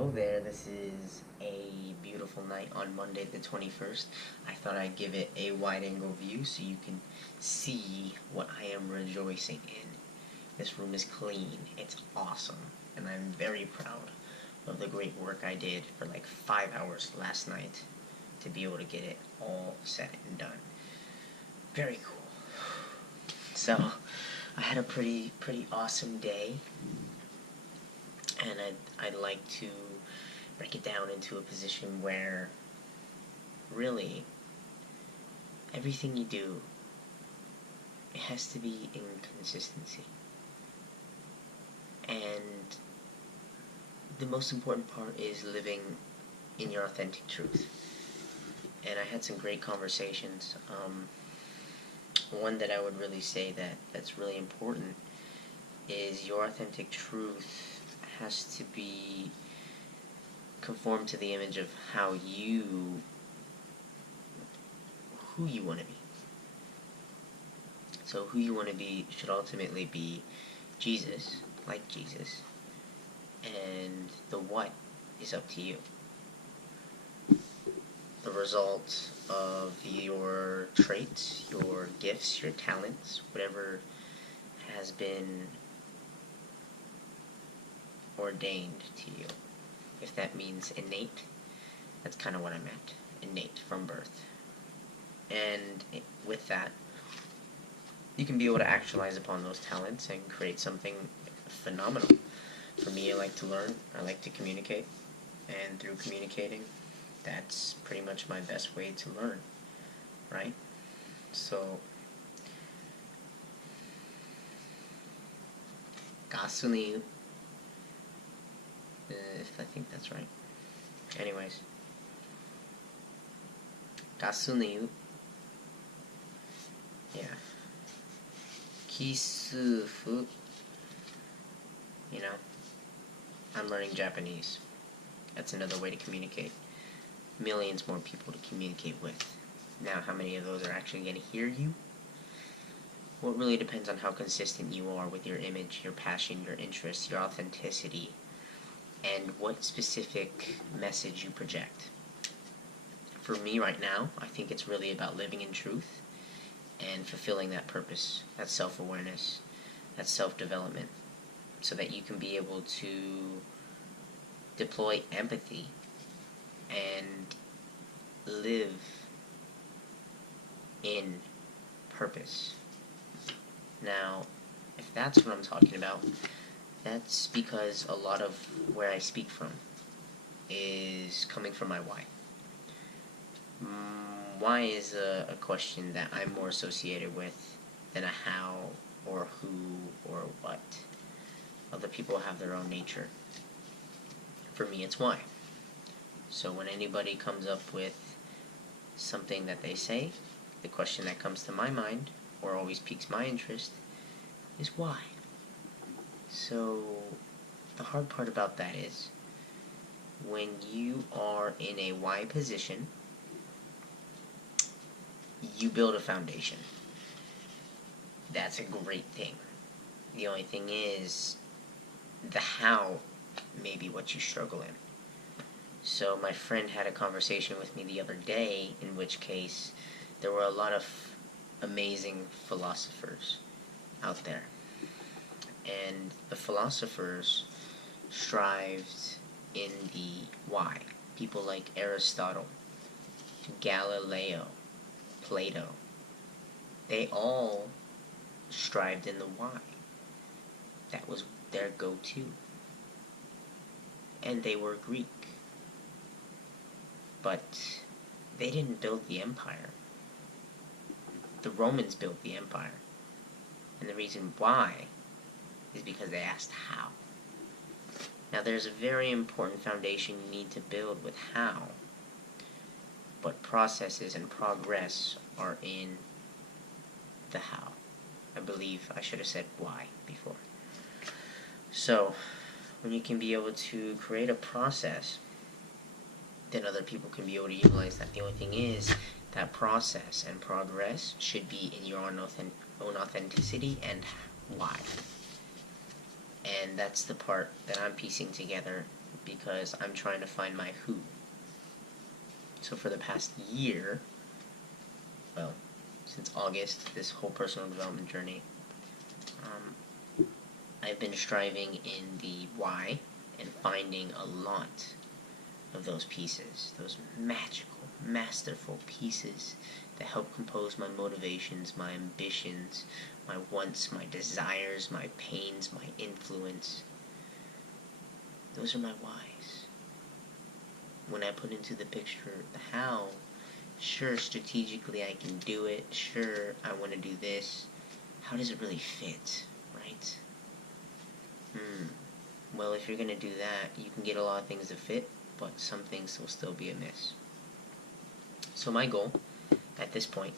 Hello there, this is a beautiful night on Monday the 21st. I thought I'd give it a wide angle view so you can see what I am rejoicing in. This room is clean, it's awesome, and I'm very proud of the great work I did for like 5 hours last night to be able to get it all set and done. Very cool. So, I had a pretty awesome day. And I'd like to break it down into a position where really everything you do, it has to be in consistency. And the most important part is living in your authentic truth. And I had some great conversations. One that I would really say that's really important is your authentic truth has to be conformed to the image of who you want to be. So who you want to be should ultimately be Jesus, like Jesus, and the what is up to you. The result of your traits, your gifts, your talents, whatever has been ordained to you. If that means innate, that's kind of what I meant. Innate, from birth. And with that, you can be able to actualize upon those talents and create something phenomenal. For me, I like to learn, I like to communicate, and through communicating, that's pretty much my best way to learn, right? So, 가수니, if I think that's right. Anyways, 가수니, yeah. Kisufu, you know, I'm learning Japanese. That's another way to communicate. Millions more people to communicate with. Now, how many of those are actually going to hear you? Well, it really depends on how consistent you are with your image, your passion, your interests, your authenticity, and what specific message you project. For me right now, I think it's really about living in truth and fulfilling that purpose, that self-awareness, that self-development, so that you can be able to deploy empathy and live in purpose. Now, if that's what I'm talking about, that's because a lot of where I speak from is coming from my why. Why is a question that I'm more associated with than a how or who or what. Other people have their own nature. For me, it's why. So when anybody comes up with something that they say, the question that comes to my mind, or always piques my interest, is why. So the hard part about that is, when you are in a why position, you build a foundation. That's a great thing. The only thing is, the how may be what you struggle in. So my friend had a conversation with me the other day, in which case there were a lot of amazing philosophers out there. And the philosophers strived in the why. People like Aristotle, Galileo, Plato, they all strived in the why. That was their go-to. And they were Greek. But they didn't build the empire. The Romans built the empire. And the reason why is because they asked how. Now, there's a very important foundation you need to build with how, but processes and progress are in the how. I believe I should have said why before. So, when you can be able to create a process, then other people can be able to utilize that. The only thing is, that process and progress should be in your own authenticity and why. And that's the part that I'm piecing together because I'm trying to find my who. So for the past year, well, since August, this whole personal development journey, I've been striving in the why and finding a lot of those pieces, those magical, masterful pieces that help compose my motivations, my ambitions, my wants, my desires, my pains, my influence. Those are my whys. When I put into the picture the how, sure, strategically I can do it, sure, I want to do this. How does it really fit, right? Well, if you're going to do that, you can get a lot of things to fit, but some things will still be amiss. So my goal, at this point,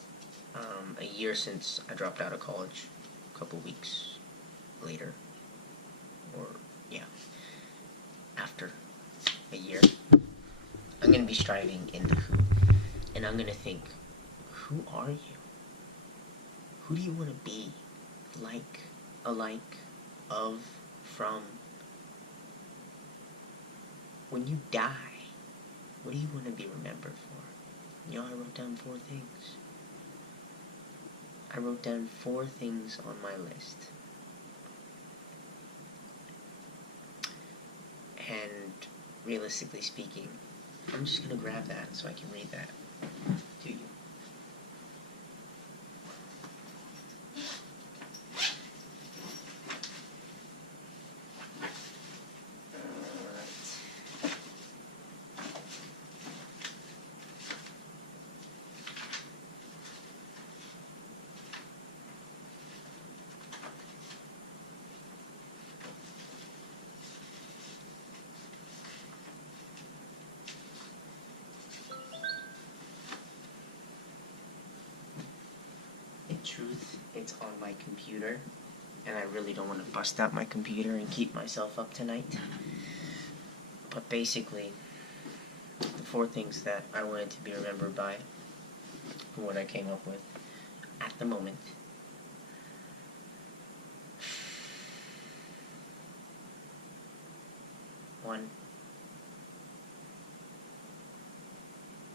a year since I dropped out of college, a couple weeks later, or yeah, after a year, I'm going to be striving in the who, and I'm going to think, who are you? Who do you want to be? Like, alike, of, from. When you die, what do you want to be remembered for? I wrote down 4 things. I wrote down 4 things on my list. And realistically speaking, I'm just going to grab that so I can read that to you. In truth, it's on my computer, and I really don't want to bust out my computer and keep myself up tonight. But basically, the 4 things that I wanted to be remembered by, what I came up with at the moment. One,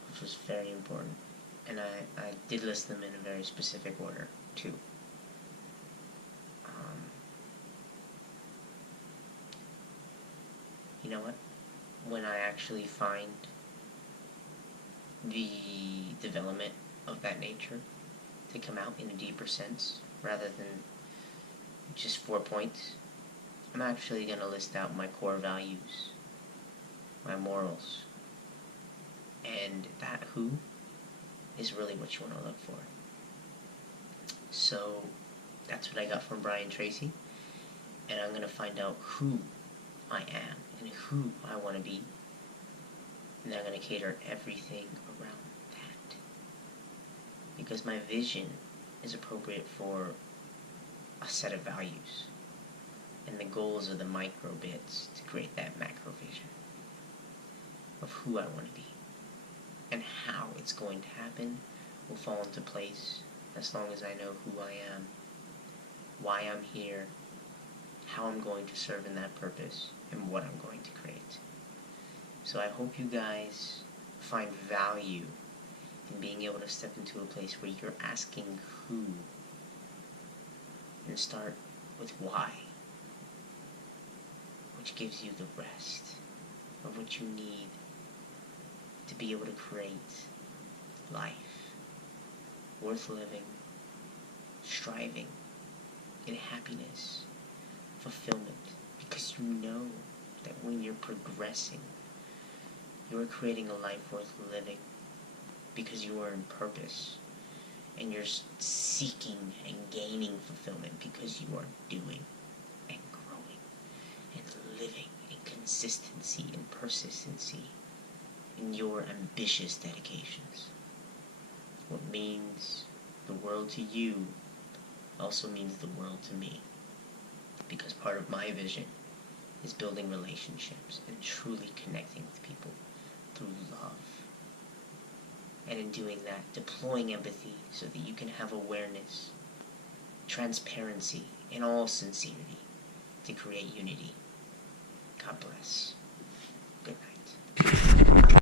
which was very important, and I did list them in a very specific order. 2, you know what? When I actually find the development of that nature to come out in a deeper sense, rather than just 4 points, I'm actually going to list out my core values, my morals, and that who is really what you want to look for. So that's what I got from Brian Tracy, and I'm going to find out who I am and who I want to be, and I'm going to cater everything around that, because my vision is appropriate for a set of values, and the goals are the micro bits to create that macro vision of who I want to be. And how it's going to happen will fall into place as long as I know who I am, why I'm here, how I'm going to serve in that purpose, and what I'm going to create. So I hope you guys find value in being able to step into a place where you're asking who, and start with why, which gives you the rest of what you need to be able to create life worth living, striving in happiness, fulfillment, because you know that when you're progressing, you're creating a life worth living because you are in purpose, and you're seeking and gaining fulfillment because you are doing and growing and living in consistency and persistency in your ambitious dedications. What means the world to you also means the world to me, because part of my vision is building relationships and truly connecting with people through love. And in doing that, deploying empathy so that you can have awareness, transparency, in all sincerity, to create unity. God bless.